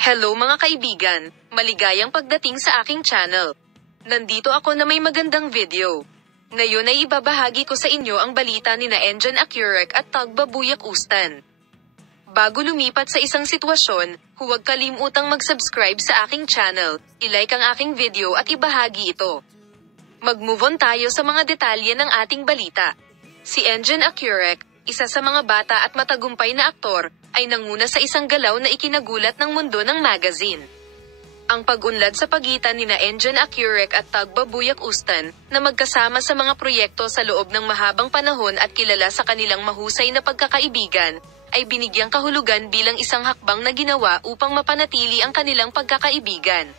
Hello mga kaibigan, maligayang pagdating sa aking channel. Nandito ako na may magandang video. Ngayon ay ibabahagi ko sa inyo ang balita ni Enjan Akyurek at Tagbabuyak Ustan. Bago lumipat sa isang sitwasyon, huwag kalimutang mag-subscribe sa aking channel, i-like ang aking video at ibahagi ito. Mag-move on tayo sa mga detalye ng ating balita. Si Enjan Akyurek, isa sa mga bata at matagumpay na aktor, ay nanguna sa isang galaw na ikinagulat ng mundo ng magazine. Ang pag-unlad sa pagitan ni Enjan Akyurek at Tagbabuyak Ustan, na magkasama sa mga proyekto sa loob ng mahabang panahon at kilala sa kanilang mahusay na pagkakaibigan, ay binigyang kahulugan bilang isang hakbang na ginawa upang mapanatili ang kanilang pagkakaibigan.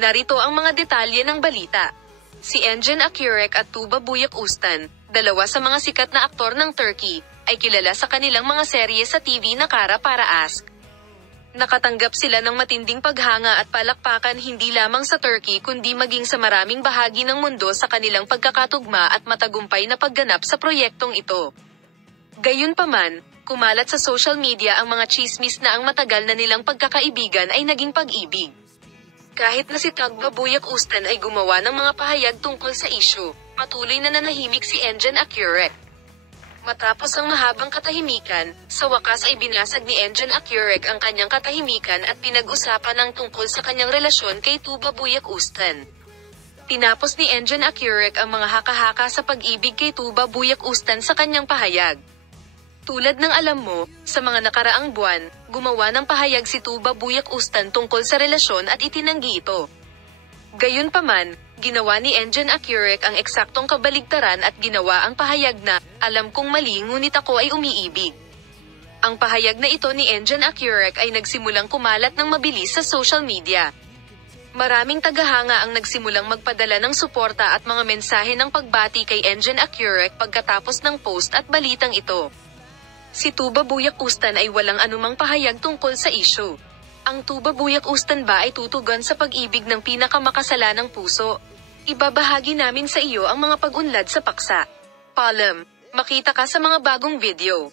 Narito ang mga detalye ng balita. Si Enjan Akyurek at Tagbabuyak Ustan, dalawa sa mga sikat na aktor ng Turkey, ay kilala sa kanilang mga serye sa TV na Kara Para Ask. Nakatanggap sila ng matinding paghanga at palakpakan hindi lamang sa Turkey kundi maging sa maraming bahagi ng mundo sa kanilang pagkakatugma at matagumpay na pagganap sa proyektong ito. Gayunpaman, kumalat sa social media ang mga chismis na ang matagal na nilang pagkakaibigan ay naging pag-ibig. Kahit na si Tagbabuyak Ustan ay gumawa ng mga pahayag tungkol sa issue, patuloy na nanahimik si Enjan Akyurek. Matapos ang mahabang katahimikan, sa wakas ay binasag ni Enjan Akyurek ang kanyang katahimikan at pinag-usapan ang tungkol sa kanyang relasyon kay Tagbabuyak Ustan. Tinapos ni Enjan Akyurek ang mga haka-haka sa pag-ibig kay Tagbabuyak Ustan sa kanyang pahayag. Tulad ng alam mo, sa mga nakaraang buwan, gumawa ng pahayag si Tagbabuyak Ustan tungkol sa relasyon at itinanggi ito. Gayunpaman, ginawa ni Enjan Akyurek ang eksaktong kabaligtaran at ginawa ang pahayag na, alam kong mali ngunit ako ay umiibig. Ang pahayag na ito ni Enjan Akyurek ay nagsimulang kumalat ng mabilis sa social media. Maraming tagahanga ang nagsimulang magpadala ng suporta at mga mensahe ng pagbati kay Enjan Akyurek pagkatapos ng post at balitang ito. Si Tagbabuyak Ustan ay walang anumang pahayag tungkol sa issue. Ang Tagbabuyak Ustan ba ay tutugon sa pag-ibig ng pinakamakasalanang puso? Ibabahagi namin sa iyo ang mga pag-unlad sa paksa. Paalam, makita ka sa mga bagong video.